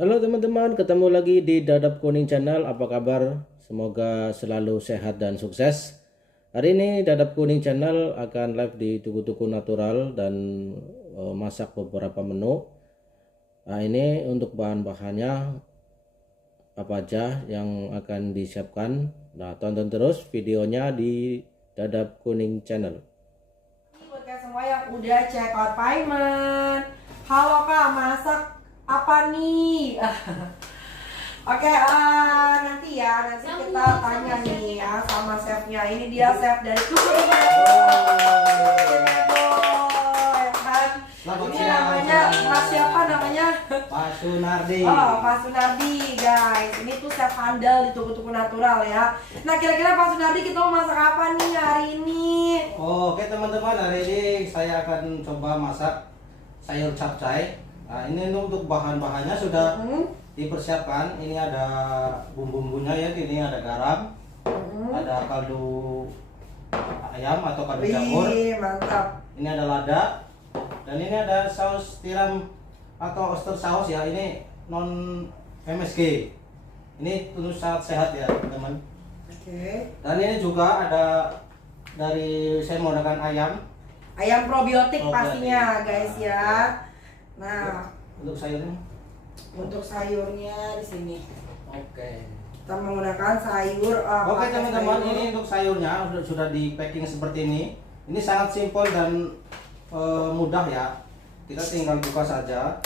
Halo teman-teman, ketemu lagi di Dadap Kuning Channel. Apa kabar? Semoga selalu sehat dan sukses. Hari ini Dadap Kuning Channel akan live di Tuku-Tuku Natural dan masak beberapa menu. Nah, ini untuk bahan-bahannya apa aja yang akan disiapkan. Nah, tonton terus videonya di Dadap Kuning Channel. Buat kalian semua yang udah check out payment. Halo Kak, masak apa nih? Oke, nanti kita tanya nih ya sama chefnya. Ini dia chef dari Tuku-Tuku ya kan? Selamat Ini siang, namanya Mas siapa namanya? Pak Sunardi. Oh, Pak Sunardi guys. Ini tuh chef handal di Tuku-Tuku Natural ya. Nah, kira-kira Pak Sunardi kita mau masak apa nih hari ini? Oke teman-teman, hari ini saya akan coba masak sayur capcay. Nah, ini untuk bahan-bahannya sudah dipersiapkan. Ini ada bumbu-bumbunya ya. Ini ada garam, ada kaldu ayam atau kaldu jamur. Wih, mantap. Ini ada lada, dan ini ada saus tiram atau oyster saus ya. Ini non MSG. Ini tentu sangat sehat ya teman-teman. Oke. Dan ini juga ada dari saya menggunakan ayam. Ayam probiotik Probiotik. pastinya guys ya. Nah, Untuk sayurnya. untuk sayurnya di sini Oke. kita menggunakan sayur. Oke pakai teman-teman, sayur. ini untuk sayurnya sudah di packing seperti ini. Ini sangat simpel dan mudah ya. Kita tinggal buka saja.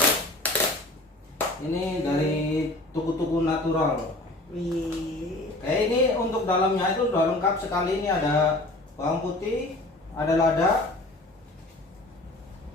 Ini dari Tuku-Tuku Natural. Wih. Oke, ini untuk dalamnya itu sudah lengkap sekali. Ini ada bawang putih, ada lada,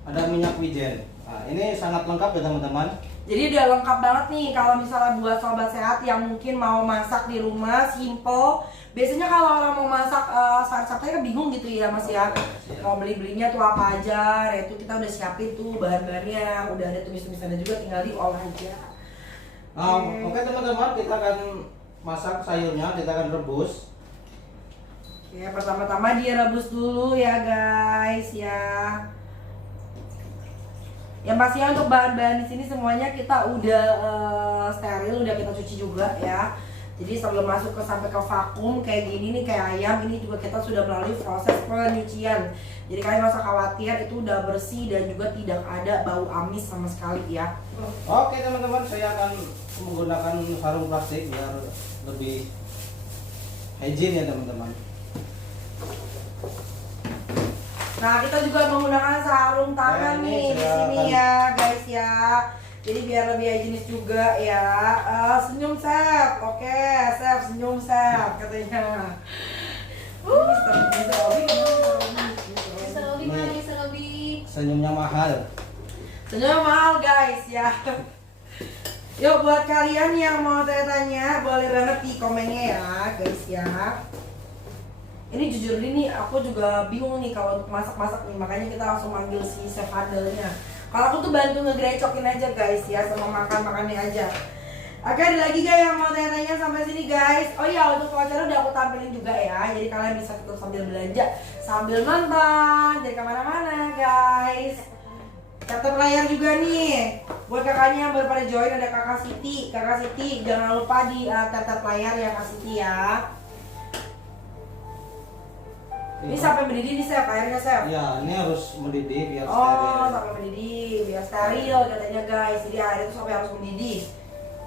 ada minyak wijen. Nah, ini sangat lengkap ya teman-teman. Jadi udah lengkap banget nih kalau misalnya buat sobat sehat yang mungkin mau masak di rumah simple. Biasanya kalau orang mau masak sayur-sayurnya kan bingung gitu ya Mas ya. Mau beli-belinya tuh apa aja. Nah, itu kita udah siapin tuh bahan-bahannya, udah ada tumis-tumisannya juga, tinggal diolah aja. Oke teman-teman, kita akan masak sayurnya, kita akan rebus. Oke, pertama-tama direbus dulu ya guys ya. Yang pastinya untuk bahan-bahan di sini semuanya kita udah steril, udah kita cuci juga ya. Jadi sebelum masuk sampai ke vakum kayak gini nih, kayak ayam ini juga kita sudah melalui proses penyucian. Jadi kalian nggak usah khawatir, itu udah bersih dan juga tidak ada bau amis sama sekali ya. Oke teman-teman, saya akan menggunakan sarung plastik biar lebih hygiene ya teman-teman. Nah, kita juga menggunakan sarung tangan Ini nih di saya sini akan- ya guys ya. Jadi biar lebih higienis juga ya. Senyum chef, oke chef, senyum chef katanya. Bisa Obi gimana? Bisa lebih mana bisa lebih. Senyumnya mahal. Senyum mahal guys ya. Yuk buat kalian yang mau tanya boleh banget di komennya ya guys ya. Ini jujur ini aku juga bingung nih kalau untuk masak-masak nih, makanya kita langsung manggil si chef handelnya. Kalau aku tuh bantu ngegrecokin aja guys ya, sama makan-makannya aja. Oke, ada lagi guys yang mau tanya-tanya sampai sini guys. Oh iya, untuk voucher udah aku tampilin juga ya. Jadi kalian bisa tetap sambil belanja, sambil nonton, jadi kemana-mana guys. Catat layar juga nih. Buat kakaknya yang baru pada join ada kakak Siti. Kakak Siti jangan lupa di catat layar ya kak Siti ya. Ini sampai mendidih nih chef, airnya chef. Ya, ini harus mendidih biar Oh, steril. sampai mendidih, biar steril katanya guys. Jadi air itu sampai harus mendidih.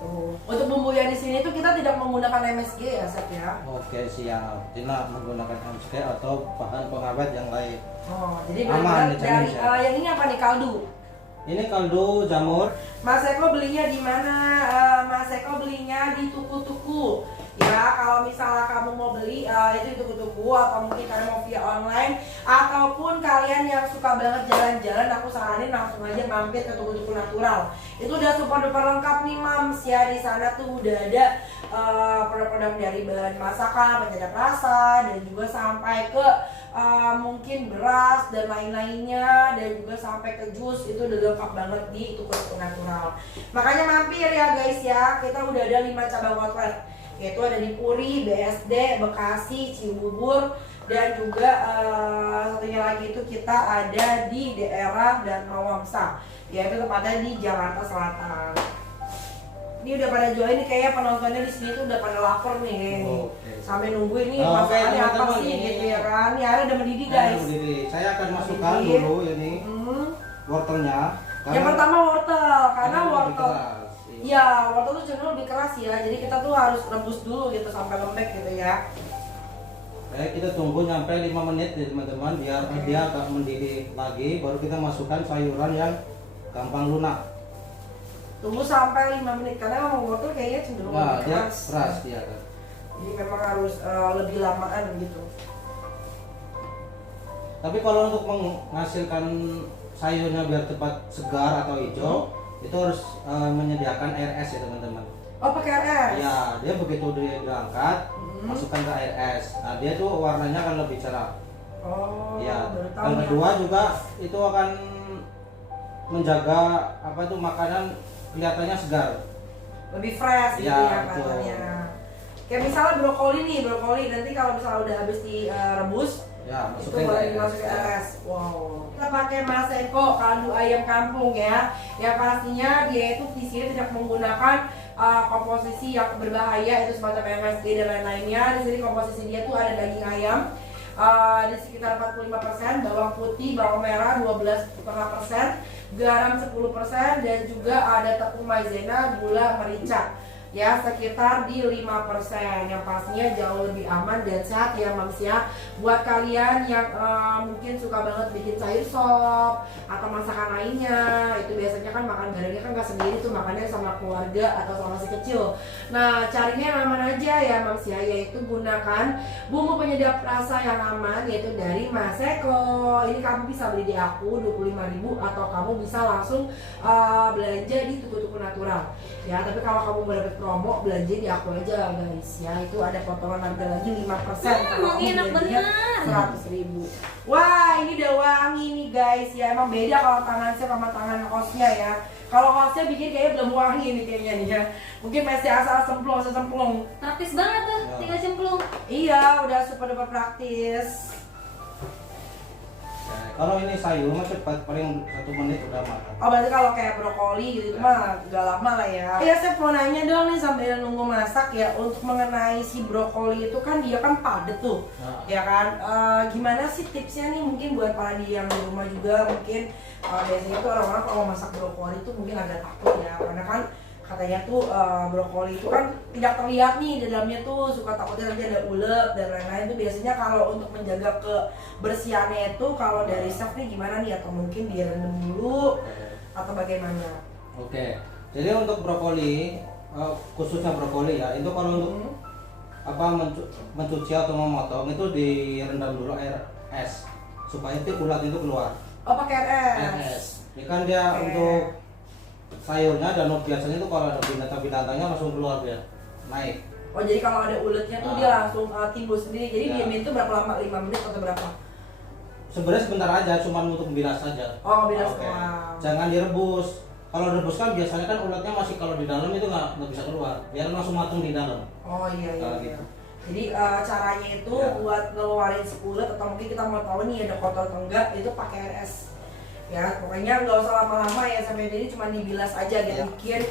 Tuh. Untuk bumbu yang di sini tuh kita tidak menggunakan MSG ya chef ya. Oke, siap. Tidak menggunakan MSG atau bahan pengawet yang lain. Oh, jadi Aman, benar-benar dijamin, dari chef. yang ini apa nih, kaldu? Ini kaldu jamur. Mas Eko belinya di mana? Mas Eko belinya di Tuku-Tuku. Ya, kalau misalnya kamu mau beli itu di Tuku-Tuku, atau mungkin kalian mau via online, ataupun kalian yang suka banget jalan-jalan, aku saranin langsung aja mampir ke Tuku-Tuku Natural. Itu udah super duper lengkap nih mams ya. Di sana tuh udah ada produk-produk dari bahan masakan, penyedap rasa, dan juga sampai ke mungkin beras dan lain-lainnya, dan juga sampai ke jus. Itu udah lengkap banget di Tuku-Tuku Natural. Makanya mampir ya guys ya. Kita udah ada 5 cabang outlet, yaitu ada di Puri, BSD, Bekasi, Cibubur, dan juga satunya lagi itu kita ada di daerah Danau Wamsa, yaitu tepatnya di Jakarta Selatan. Ini udah pada join nih, kayaknya penontonnya di sini tuh udah pada lapar nih. Oke. Sampai nunggu ini Oke, masakannya apa teman-teman, sih ini- gitu ya kan. Ini airnya udah mendidih guys. Berdiri. Saya akan masukkan Mendidih. dulu ini Hmm. wortelnya. Yang pertama wortel, karena lebih wortel keras. Iya. ya wortel tuh cenderung lebih keras ya. Jadi kita tuh harus rebus dulu gitu sampai lembek gitu ya. Oke, kita tunggu nyampe 5 menit ya teman-teman, biar dia agak mendidih lagi, baru kita masukkan sayuran yang gampang lunak. Tunggu sampai 5 menit karena memang wortel kayaknya cenderung Nah, lebih dia keras. keras dia kan. Jadi memang harus lebih lamaan gitu. Tapi kalau untuk menghasilkan sayurnya biar cepat segar atau hijau, itu harus menyediakan air es ya teman-teman. Oh pakai air es? Ya, dia begitu dia diangkat, masukkan ke air es. Nah, dia tuh warnanya akan lebih cerah. Oh, Ya, baru tahu yang ya. kedua juga itu akan menjaga apa itu makanan kelihatannya segar. Lebih fresh gitu Ya, ya betul. katanya. Kayak misalnya brokoli nih, brokoli nanti kalau misalnya udah habis direbus, Ya, itu masukin boleh ke dimasukin es. es. Wow. Kita pakai Maseko kaldu ayam kampung ya. Yang pastinya dia itu di sini tidak menggunakan komposisi yang berbahaya itu semacam MSG dan lain-lainnya. Di sini komposisi dia tuh ada daging ayam di sekitar 45%, bawang putih, bawang merah 12,5%, garam 10%, dan juga ada tepung maizena, gula, merica. Ya sekitar di 5%, yang pastinya jauh lebih aman dan sehat ya Mams ya. Buat kalian yang mungkin suka banget bikin sayur sop atau masakan lainnya, itu biasanya kan makan barengnya kan nggak sendiri tuh, makannya sama keluarga atau sama si kecil. Nah carinya yang aman aja ya Mams ya, yaitu gunakan bumbu penyedap rasa yang aman, yaitu dari Maseko. Ini kamu bisa beli di aku 25.000 atau kamu bisa langsung belanja di tuku-tuku natural ya. Tapi kalau kamu mau dapet promo, belanja di aku aja guys ya. Itu ada potongan harga lagi 5%. Kalau kamu enak belanjanya bener. 100.000. Wah ini udah wangi nih guys ya. Emang beda kalau tangan saya sama tangan hostnya ya. Kalau hostnya bikin kayaknya belum wangi nih kayaknya nih ya. Mungkin masih asal semplung. Praktis banget tuh, Ya. tinggal cemplung. Iya udah super duper praktis. Kalau ini sayur mah cepat, paling 1 menit udah matang. Oh berarti kalau kayak brokoli gitu mah gak lama lah ya. Iya saya mau nanya dong nih sambil nunggu masak ya, untuk mengenai si brokoli itu kan dia kan padat tuh, Nah. ya kan. Gimana sih tipsnya nih mungkin buat para yang di rumah juga mungkin biasanya tuh orang-orang kalau masak brokoli itu mungkin agak takut ya, karena kan katanya tuh brokoli itu kan tidak terlihat nih di dalamnya tuh, suka takutnya nanti ada ulet dan lain-lain. Tuh biasanya kalau untuk menjaga kebersihannya itu kalau dari chef nih gimana nih, atau mungkin direndam dulu atau bagaimana? Oke. Jadi untuk brokoli, khususnya brokoli ya, itu kalau untuk apa mencuci atau memotong itu direndam dulu air es supaya itu ulat itu keluar. Oh pakai air Air es. es. Ini kan dia Oke. untuk sayurnya, dan biasanya itu kalau ada binatang-binatangnya langsung keluar dia naik. Oh jadi kalau ada uletnya tuh dia langsung timbul sendiri. Jadi Ya. diamin itu berapa lama? 5 menit atau berapa? Sebenarnya sebentar aja, cuma untuk bilas saja. Oh bilas Oke. doang. Jangan direbus. Kalau direbus kan biasanya kan ulatnya masih kalau di dalam itu nggak bisa keluar. Biar langsung matang di dalam. Oh iya iya. Kalau iya. gitu. Jadi caranya itu Ya. buat ngeluarin si ulet, atau mungkin kita mau tahu nih ada kotor atau enggak, itu pakai air es. Ya pokoknya nggak usah lama-lama ya, sampai jadi cuma dibilas aja gitu. Ya. Bikin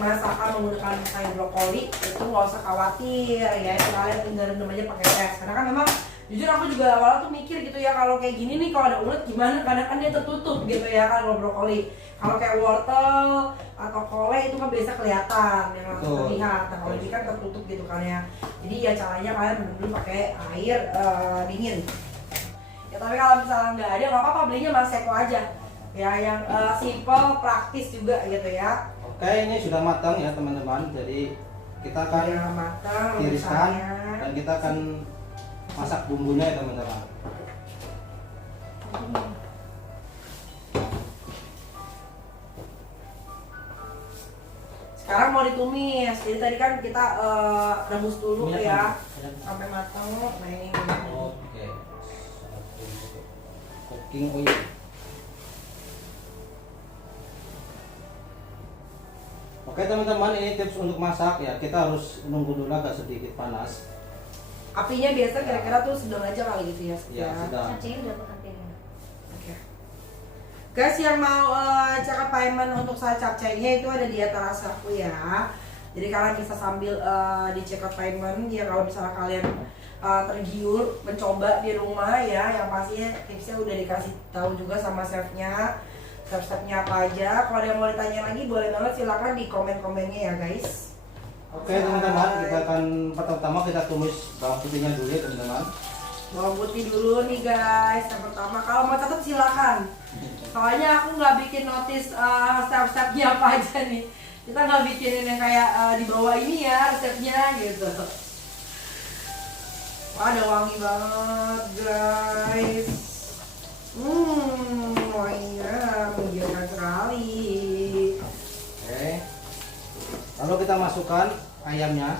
masakan menggunakan sayur brokoli itu nggak usah khawatir ya, itu kalian tinggal rendam aja pakai es. Karena kan memang jujur aku juga awalnya tuh mikir gitu ya, kalau kayak gini nih kalau ada ulet gimana, karena kan dia tertutup gitu ya kan kalau brokoli. Kalau kayak wortel atau kole itu kan biasa kelihatan yang langsung Betul. terlihat. Nah kalau ini kan tertutup gitu kan ya. Jadi ya caranya kalian bener-bener pakai air dingin. Ya tapi kalau misalnya nggak ada nggak apa-apa, belinya Maseko aja. Ya yang simple, praktis juga gitu ya. Oke, ini sudah matang ya teman-teman. Jadi kita akan Ya matang, tiriskan misalnya. dan kita akan masak bumbunya ya teman-teman. Sekarang mau ditumis. Jadi tadi kan kita rebus dulu Minyak ya mana? sampai matang. Nah ini. Oke. Cooking oil. Oke teman-teman, ini tips untuk masak ya. Kita harus nunggu dulu agak sedikit panas. Apinya biasa kira-kira tuh sedang aja kali gitu ya. Ya, sudah. Cacing udah makan piring. Oke. Guys yang mau cakap payment untuk saya capcaynya itu ada di atas aku ya. Jadi kalian bisa sambil di check out payment ya kalau misalnya kalian tergiur mencoba di rumah ya. Yang pastinya tipsnya udah dikasih tahu juga sama chefnya, step-stepnya apa aja. Kalau ada yang mau ditanya lagi boleh banget silakan di komen-komennya ya guys. Oke teman-teman, kita akan pertama kita tumis bawang putihnya dulu ya teman-teman. Bawang putih dulu nih guys. Yang pertama, kalau mau catat silakan. Soalnya aku nggak bikin notice step-stepnya apa aja nih. Kita nggak bikinin yang kayak di bawah ini ya resepnya gitu. Wah, ada wangi banget guys. Wanginya menggigilkan sekali. Oke. Lalu kita masukkan ayamnya.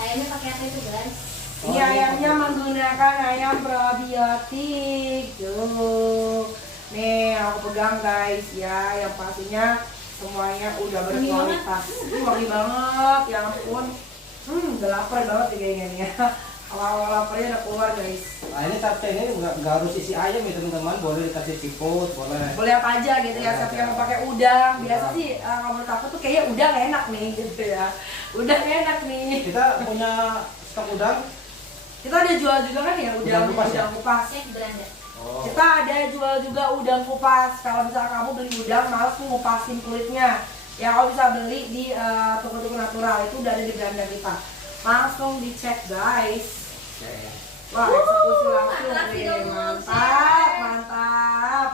Ayamnya pakai apa itu guys? Ini ayamnya menggunakan ayam probiotik. Tuh. Nih aku pegang guys ya, yang pastinya semuanya udah berkualitas. Wangi banget, ya ampun. Udah lapar banget nih kayaknya nih ya. Awal-awal laparnya udah keluar guys. Nah ini capcay ini nggak harus isi ayam ya teman-teman, boleh dikasih siput, boleh. Boleh apa aja gitu ya, tapi yang pakai udang. Biasa sih kalau menurut aku tuh kayaknya udang enak nih gitu ya. Udang enak nih. Kita punya stok udang. Kita ada jual juga kan ya udang Udang kupas ya? udang kupas. Chef beranda. Oh. Kita ada jual juga udang kupas. Kalau misalnya kamu beli udang males ngupasin kulitnya, ya kamu bisa beli di toko-toko natural, itu udah ada di beranda kita. Langsung dicek guys. Oke. Wah, eksekusi langsung mantap nih. dong, Mantap, chef. mantap.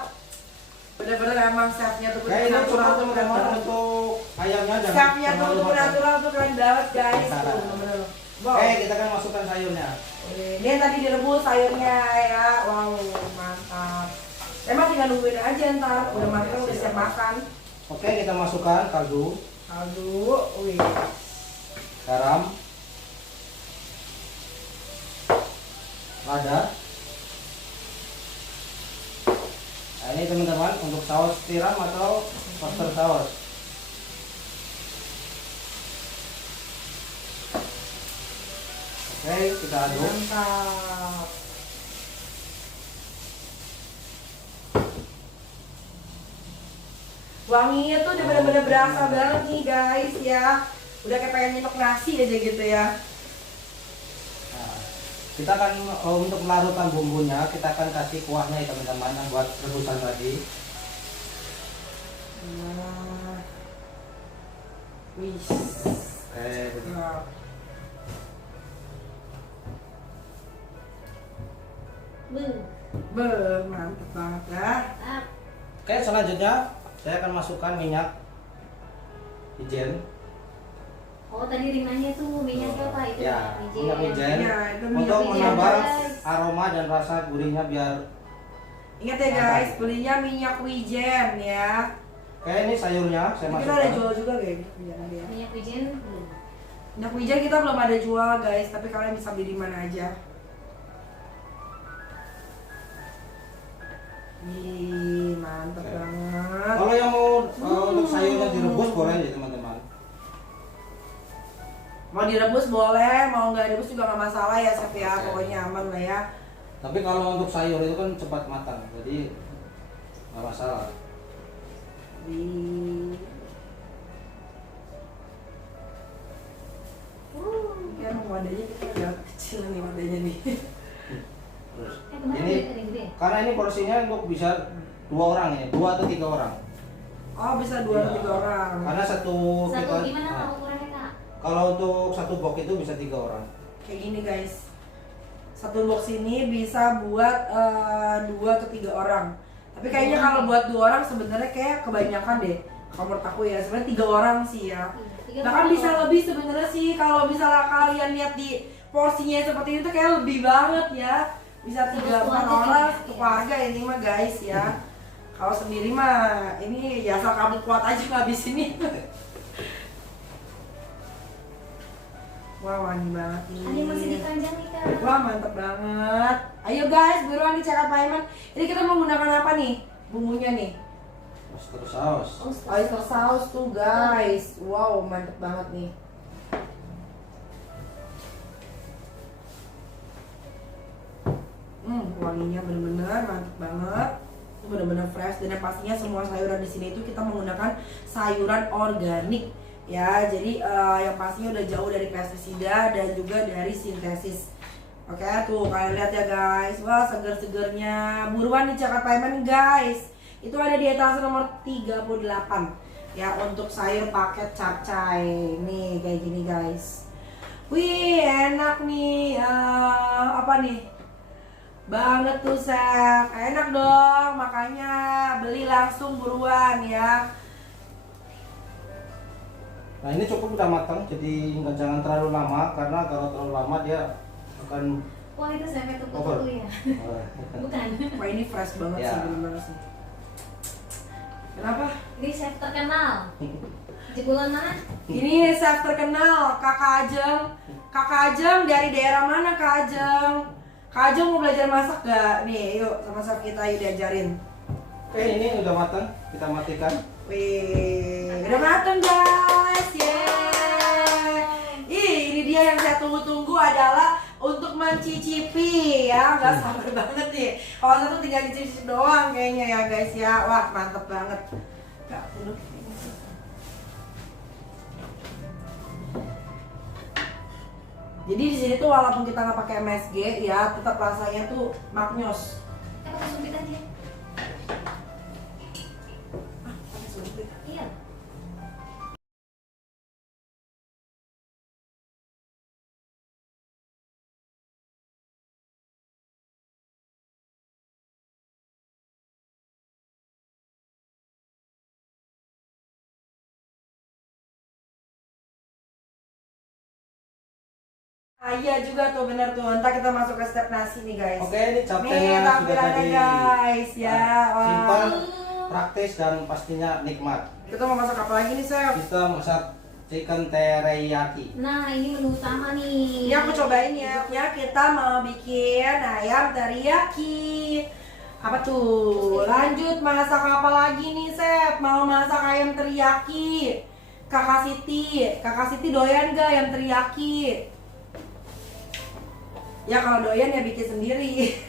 Bener-bener emang chefnya tuh Oke, ini natural cukup tuh keren teman-teman banget. untuk ayamnya jangan Chefnya tuh terlalu matang. natural tuh keren banget guys. Tuh, bener-bener. Wow. Oke, kita akan masukkan sayurnya. Ini yang tadi direbus sayurnya ya. Wow, mantap. Emang tinggal nungguin aja ntar. Udah matang, udah siap makan. Oke, kita masukkan kaldu, Kaldu, wih. garam, lada. Nah, ini teman-teman untuk saus tiram atau oyster saus. Oke, kita aduk. Mantap. Wanginya tuh udah bener-bener berasa banget nih guys ya. Udah kayak pengen nyetok nasi aja gitu ya. Nah, kita akan untuk melarutkan bumbunya, kita akan kasih kuahnya ya teman-teman yang buat rebusan tadi. Nah. Wih. Oke, Nah. Mantap banget ya. oke, selanjutnya saya akan masukkan minyak wijen. Oh tadi ringannya tuh minyaknya apa itu? Ya, minyak wijen Ya, itu minyak untuk wijen, menambah guys. aroma dan rasa gurihnya biar. Ingat ya guys, belinya minyak wijen ya. Oke, ini sayurnya saya Ini kita ada masukkan. jual juga guys. Ya. Minyak wijen belum. Minyak wijen kita belum ada jual guys, tapi kalian bisa beli di mana aja. Ih, mantep Oke. banget. Kalau yang mau untuk sayurnya direbus boleh ya teman-teman. Mau direbus boleh, mau nggak direbus juga nggak masalah ya chef ya. Pokoknya aman lah ya. Tapi kalau untuk sayur itu kan cepat matang, jadi nggak masalah. Ih. Kan wadahnya kita udah kecil nih wadahnya nih. Terus Kemarin ini ada yang gede. karena ini porsinya untuk bisa 2 orang ya, 2 atau 3 orang. Oh bisa 2 atau 3 orang. Karena satu Satu kita, gimana nah, kalau ukurannya kak? kalau untuk satu box itu bisa 3 orang. Kayak gini guys. Satu box ini bisa buat 2 atau 3 orang. Tapi kayaknya kalau buat 2 orang sebenarnya kayak kebanyakan deh. Kalau menurut aku ya sebenarnya 3 orang sih ya. Bahkan bisa lebih sebenarnya sih kalau misalnya kalian lihat di porsinya seperti ini tuh kayak lebih banget ya. Bisa 3-4 orang satu keluarga ini mah guys ya. Kalau sendiri mah ini ya asal kamu kuat aja ngabis ini. Wah wangi banget nih. Ini masih dipanjang nih kak. Wah mantep banget. Ayo guys buruan dicek apa Iman. Ini kita menggunakan apa nih bumbunya nih? Oyster saus. Oyster sauce tuh guys. Wow mantep banget nih. Wanginya bener-bener bener mantap banget. Itu bener-bener fresh dan yang pastinya semua sayuran di sini itu kita menggunakan sayuran organik ya. Jadi yang pastinya udah jauh dari pestisida dan juga dari sintesis. Oke, tuh kalian lihat ya guys. Wah, seger-segernya. Buruan di Cakap Payment guys. Itu ada di etalase nomor 38. Ya, untuk sayur paket capcay. Nih, kayak gini guys. Wih, enak nih. Apa nih? Banget tuh, Seth. Enak dong. Makanya beli langsung buruan ya. Nah, ini cukup udah matang, jadi jangan terlalu lama karena kalau terlalu lama dia akan Wah itu sampai tuku-tuku ya? Bukan. Wah, ini fresh banget Ya. sih, bener-bener sih. Kenapa? Ini chef terkenal. Jebolan mana? Ini chef terkenal, Kakak Ajeng. Kakak Ajeng dari daerah mana, Kak Ajeng? Kak Ajeng mau belajar masak gak? Nih, yuk sama chef kita yuk diajarin. Oke, ini udah matang, kita matikan. Wih, udah mateng guys, yeay. Ini dia yang saya tunggu-tunggu adalah untuk mencicipi ya, nggak sabar banget nih. Kalau satu tinggal dicicip doang kayaknya ya guys ya, wah mantep banget. Nggak perlu. Jadi di sini tuh walaupun kita nggak pakai MSG ya, tetap rasanya tuh maknyos. Pakai sumpit aja. Pakai sumpit. Iya. Iya juga tuh bener tuh. Ntar kita masuk ke step nasi nih guys. Oke, ini Nih capcaynya sudah tampilannya jadi guys ya. Wah. simpel, praktis dan pastinya nikmat. Kita mau masak apa lagi nih, Chef? Kita masak chicken teriyaki. Nah ini menu utama nih. Ini aku cobain ya. Ya kita mau bikin ayam teriyaki. Apa tuh? Lanjut masak apa lagi nih, Chef? Mau masak ayam teriyaki. Kakak Siti doyan gak ayam teriyaki? Ya kalau doyan ya bikin sendiri.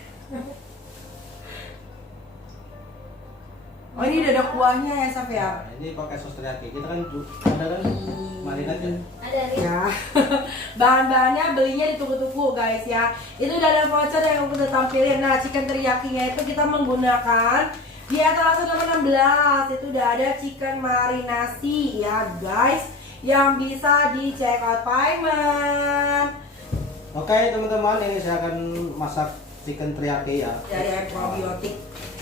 Oh ini udah ada kuahnya ya, Chef ya? Nah, ini pakai sos teriyaki. Kita kan ada kan marinatnya. Ada nih. Ya, bahan-bahannya belinya di tuku-tuku guys ya. Itu udah ada voucher yang aku udah tampilin. Nah, chicken teriyakinya itu kita menggunakan di etalase nomor 16. Itu udah ada chicken marinasi ya guys, yang bisa di check out payment. Oke teman-teman, ini saya akan masak chicken teriyaki ya. Dari air probiotik.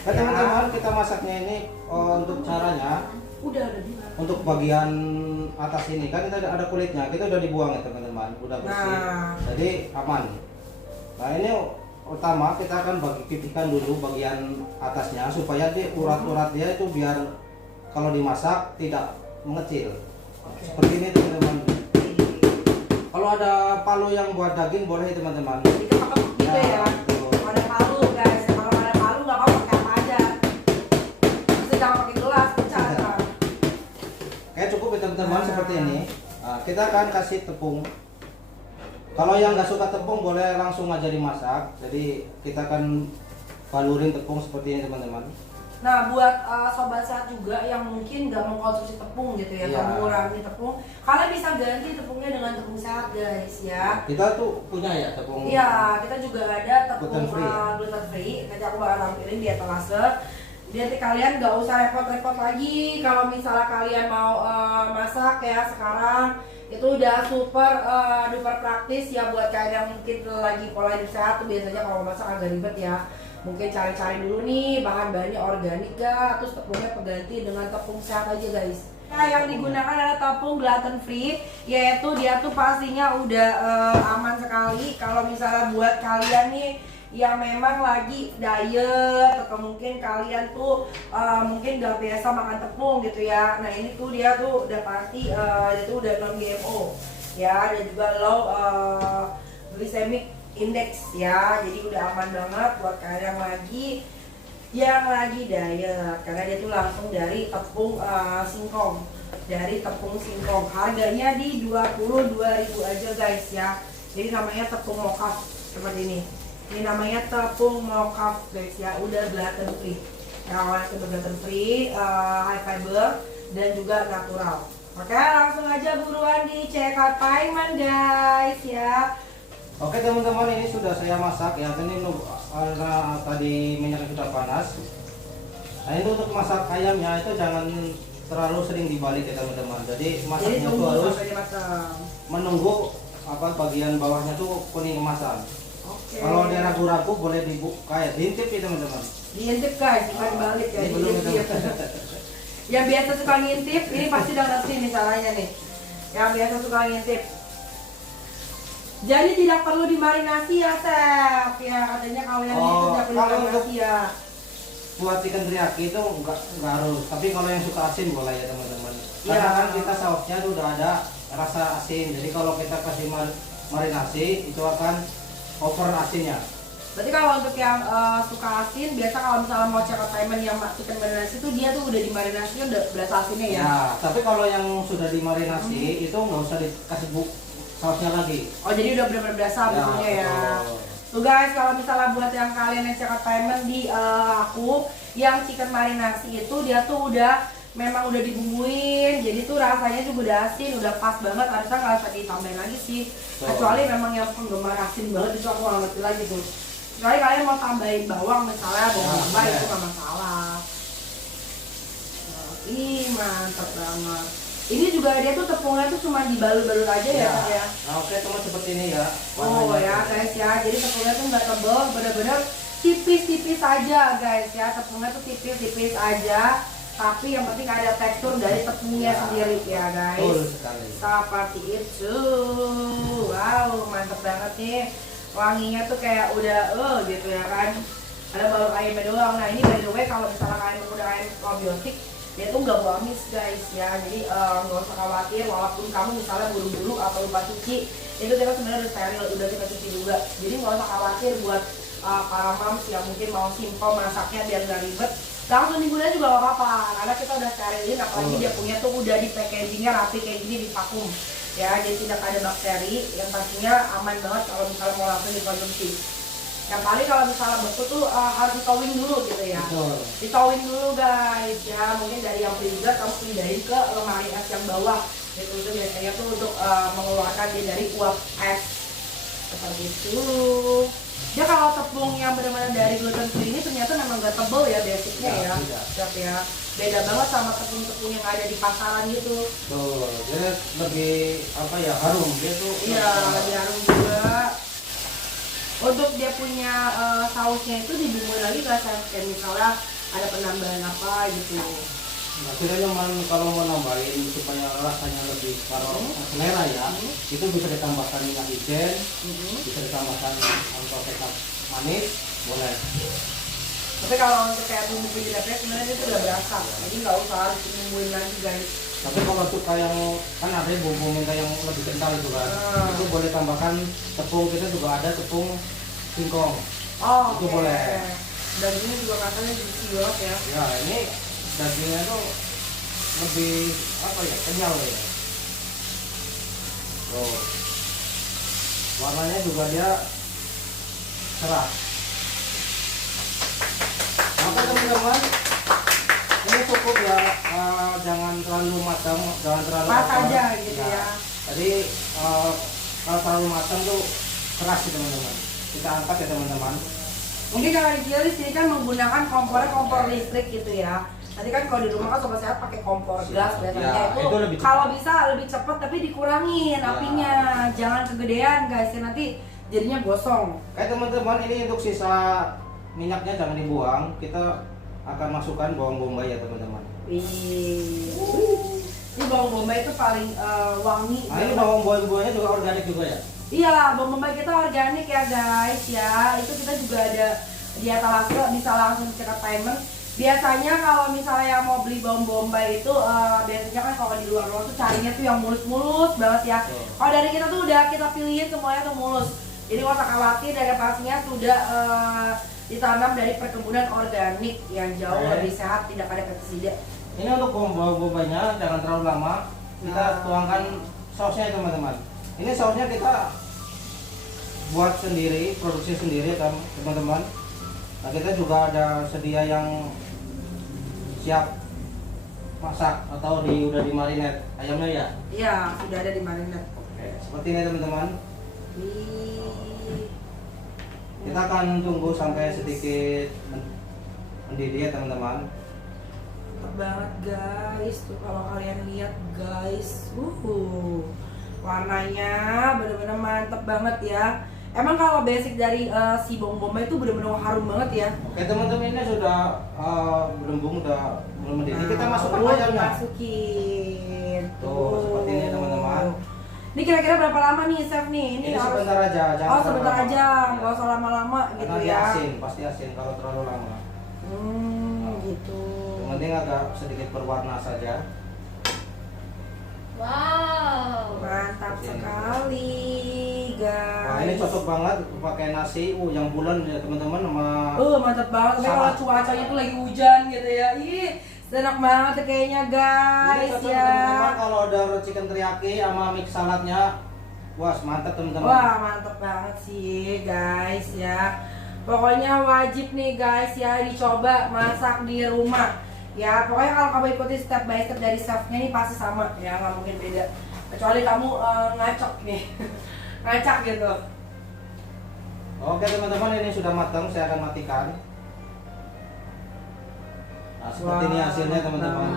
Nah, teman-teman, kita masaknya ini untuk caranya, Udah di mana? untuk bagian atas ini kan kita ada kulitnya, kita udah dibuang ya teman-teman, udah bersih. Nah. Jadi aman. Nah, ini pertama kita akan pipihkan dulu bagian atasnya supaya dia urat-urat dia itu biar kalau dimasak tidak mengecil. Oke. Seperti ini teman-teman. Kalau ada palu yang buat daging boleh teman-teman. Dikepak-kepak gitu ya. Nah, betul. Kalau ada palu guys, kalau nggak ada palu nggak apa-apa, pakai apa aja. Bisa jangan pakai gelas, pecah. Oke, cukup ya teman-teman seperti ini. Nah, kita akan kasih tepung. Kalau yang nggak suka tepung boleh langsung aja dimasak. Jadi kita akan balurin tepung seperti ini teman-teman. Nah, buat sobat sehat juga yang mungkin nggak mengkonsumsi tepung gitu ya, Iya. nggak mengurangi tepung, kalian bisa ganti tepungnya dengan tepung sehat guys ya. Kita tuh punya ya tepung. Iya, kita juga ada tepung Gluten free ya? gluten free. Nanti aku bakal tampilin di etalase. Jadi kalian nggak usah repot-repot lagi kalau misalnya kalian mau masak ya sekarang. Itu udah super duper praktis ya buat kalian yang mungkin lagi pola hidup sehat tuh. Biasanya kalau masak agak ribet ya, mungkin cari-cari dulu nih bahan-bahannya organik gak, terus tepungnya pengganti dengan tepung sehat aja guys. Nah, yang digunakan adalah tepung gluten free, yaitu dia tuh pastinya udah aman sekali kalau misalnya buat kalian nih yang memang lagi diet atau mungkin kalian tuh mungkin gak biasa makan tepung gitu ya. Nah ini tuh dia tuh udah pasti itu udah non GMO ya, dan juga low glycemic index ya, jadi udah aman banget buat kalian yang lagi diet karena dia tuh langsung dari tepung singkong, harganya di 22.000 aja guys ya. Jadi namanya tepung mocha seperti ini. Ini namanya tepung mocha guys ya, udah gluten free. Ya, itu gluten free, high fiber dan juga natural. Oke, langsung aja buruan di check out Paiman guys ya. Oke teman-teman, ini sudah saya masak ya. Ini karena tadi minyaknya sudah panas. Nah, ini untuk masak ayamnya itu jangan terlalu sering dibalik ya teman-teman. Jadi masaknya itu harus menunggu bagian bawahnya tuh kuning kemasan. Oke. Kalau dia ragu-ragu boleh dibuka ya, diintip ya teman-teman. Diintip guys, bukan dibalik ya. Ini belum ya, Diintip. teman-teman. Yang biasa suka ngintip, ini pasti udah ngerti nih caranya nih. Yang biasa suka ngintip. Jadi tidak perlu dimarinasi ya, Chef. Ya, katanya kalau yang itu tidak perlu kalau dimarinasi ya. Buat ikan teriyaki itu enggak harus, tapi kalau yang suka asin boleh ya teman-teman. Karena Ya. kan kita sausnya tuh udah ada rasa asin, jadi kalau kita kasih marinasi itu akan over asinnya. Berarti kalau untuk yang suka asin, biasa kalau misalnya mau cek Paiman yang chicken marinasi itu dia tuh udah dimarinasi udah berasa asinnya ya. Ya, tapi kalau yang sudah dimarinasi itu nggak usah dikasih sausnya lagi. Oh, jadi udah benar-benar berasa bumbunya ya. betul. Tuh guys, kalau misalnya buat yang kalian yang cek Paiman di aku yang chicken marinasi itu dia tuh udah memang udah dibumbuin, jadi tuh rasanya juga udah asin, udah pas banget. Harusnya nggak usah ditambahin lagi sih, kecuali memang yang penggemar asin banget itu aku nggak ngerti lagi tuh. Kecuali kalian mau tambahin bawang misalnya, bawang bombay itu nggak masalah. Ih, mantap banget. Ini juga dia tuh tepungnya tuh cuma dibalut-balut aja ya, Kak, ya. Nah, oke teman, seperti ini ya. Oh ya guys ya, jadi tepungnya tuh nggak tebel, bener-bener tipis-tipis aja guys ya. Tepungnya tuh tipis-tipis aja, tapi yang penting ada tekstur dari tepungnya sendiri ya guys. Betul sekali. Seperti itu. Wow, mantep banget nih. Wanginya tuh kayak udah gitu ya kan. Ada bau ayamnya doang. Nah, ini by the way kalau misalnya kalian menggunakan ayam probiotik, dia tuh nggak bau amis guys ya. Jadi nggak usah khawatir, walaupun kamu misalnya buru-buru atau lupa cuci, itu kita sebenarnya udah steril, udah kita cuci juga. Jadi nggak usah khawatir buat para moms yang mungkin mau simple masaknya biar nggak ribet, langsung digunakan juga gak apa-apa karena kita udah sterilin. Apalagi dia punya tuh udah di packagingnya rapi kayak gini, di vakum ya, jadi tidak ada bakteri, yang pastinya aman banget kalau misalnya mau langsung dikonsumsi. Yang paling kalau misalnya beku tuh harus ditowing dulu gitu ya. Betul. Ditowing dulu guys ya, mungkin dari yang freezer kamu pindahin ke lemari es yang bawah. Itu biasanya tuh untuk mengeluarkan dia dari uap es seperti itu. Dia kalau tepung yang benar-benar dari gluten free ini ternyata memang gak tebel ya basicnya ya, Chef ya. Beda banget sama tepung-tepung yang ada di pasaran gitu. Tuh, dia lebih harum dia tuh. Iya, lebih harum juga. Untuk dia punya sausnya itu dibumbuin lagi gak, Chef? Kayak misalnya ada penambahan apa gitu. Nah, kita cuman kalau mau nambahin supaya rasanya lebih selera ya, itu bisa ditambahkan minyak wijen, bisa ditambahkan untuk kecap manis, boleh. Tapi kalau untuk kayak bumbu penyedapnya sebenarnya itu udah berasa, jadi nggak usah harus dibumbuin lagi guys. Tapi kalau suka yang kan ada bumbu minta yang lebih kental itu kan, itu boleh tambahkan tepung, kita juga ada tepung singkong. Oh, itu boleh. Dagingnya juga katanya juicy banget ya. Ya, ini dagingnya tuh lebih kenyal ya. Tuh. Warnanya juga dia cerah. Oke teman-teman, ini cukup ya, jangan terlalu matang, jangan terlalu Pas aja gitu Nah, ya. Jadi kalau terlalu matang tuh keras sih teman-teman. Kita angkat ya teman-teman. Mungkin kalau di sini kan menggunakan kompor listrik gitu ya. Nanti kan kalau di rumah kan sobat sehat pakai kompor gas biasanya Ya, itu lebih cepat. kalau bisa lebih cepat tapi dikurangin apinya, jangan kegedean guys ya, nanti jadinya gosong. Teman-teman, ini untuk sisa minyaknya jangan dibuang, kita akan masukkan bawang bombay ya teman-teman. Wih. Ini bawang bombay itu paling wangi. Nah, ini bawang bombay juga organik juga ya. Iya, bawang bombay kita organik ya guys ya. Itu kita juga ada di etalase, bisa langsung cek Paiman. Biasanya kalau misalnya yang mau beli bawang bombay itu biasanya kan kalau di luar tuh carinya tuh yang mulus-mulus banget ya. Kalau dari kita tuh udah kita pilihin semuanya tuh mulus. Jadi nggak usah khawatir, dari pastinya sudah ditanam dari perkebunan organik yang jauh lebih sehat, tidak ada pestisida. Ini untuk bawang bombaynya jangan terlalu lama. Kita tuangkan sausnya teman-teman. Ini sausnya kita buat sendiri, produksi sendiri teman-teman. Nah, kita juga ada sedia yang siap masak atau udah dimarinate ayamnya ya. Iya, sudah ada di marinade. Oke, seperti ini teman-teman. Wih. Kita akan tunggu sampai sedikit mendidih ya teman-teman. Mantap banget guys, tuh kalau kalian lihat guys, warnanya bener-bener mantep banget ya. Emang kalau basic dari si bom-bomnya itu bener-bener harum banget ya. Oke teman-teman, ini sudah belum mendidih. Kita masukkan Nah, ayamnya. masukin. Tuh, seperti ini teman-teman. Ini kira-kira berapa lama nih chef nih? Ini sebentar aja, jangan Oh sebentar terlalu aja, lama. nggak usah lama-lama gitu Karena dia ya. asin, pasti asin kalau terlalu lama. Gitu. Yang penting agak sedikit berwarna saja. Wow. Mantap Seperti ini. sekali guys. Wah, ini cocok banget pakai nasi yang bulan ya teman-teman sama Mantap banget. Tapi Sama. kalau cuacanya tuh lagi hujan gitu ya. Ih, enak banget ya kayaknya ini guys cocok ya. teman-teman kalau ada chicken teriyaki sama mix saladnya. Wah, mantap teman-teman. Wah, mantap banget sih guys ya. Pokoknya wajib nih guys ya dicoba masak di rumah. Ya, pokoknya kalau kamu ikuti step by step dari chefnya nih pasti sama ya, nggak mungkin beda. Kecuali kamu ngacok nih. Ngacak gitu. Oke teman-teman, ini sudah matang, saya akan matikan. Nah, seperti ini hasilnya teman-teman.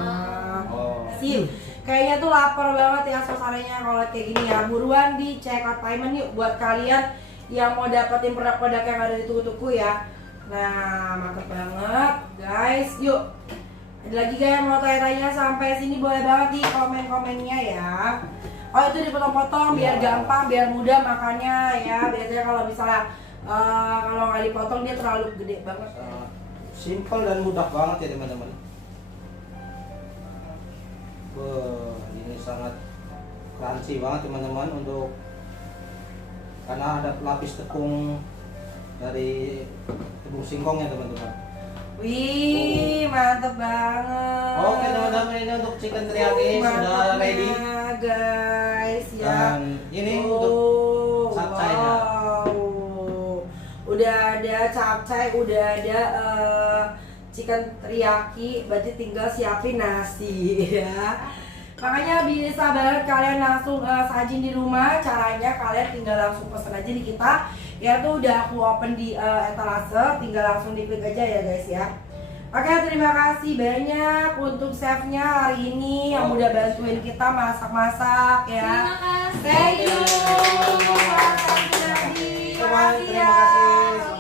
Oh. Sih, kayaknya tuh lapar banget ya suasananya kalau kayak gini ya. Buruan di check out payment yuk buat kalian yang mau dapetin produk-produk yang ada di tuku-tuku ya. Nah, mantap banget guys. Yuk. Ada lagi gak yang mau tanya-tanya sampai sini, boleh banget di komen-komennya ya. Oh, itu dipotong-potong biar gampang, biar mudah makannya ya. Biasanya kalau misalnya kalau nggak dipotong dia terlalu gede banget. Simple dan mudah banget ya teman-teman. Wah, ini sangat crunchy banget teman-teman karena ada lapis tepung dari tepung singkong ya teman-teman. Wih, mantep banget. Oke teman-teman, ini untuk chicken teriyaki sudah ready. Guys ya. Dan ini untuk capcaynya. Wow. Udah ada capcay, udah ada chicken teriyaki, berarti tinggal siapin nasi ya. Makanya bisa banget kalian langsung sajin di rumah. Caranya kalian tinggal langsung pesen aja di kita. Ya tuh udah aku open di etalase, tinggal langsung diklik aja ya guys ya. Oke, terima kasih banyak untuk chefnya hari ini yang udah bantuin kita masak-masak ya. Terima kasih. Thank you. Terima kasih. Terima kasih ya.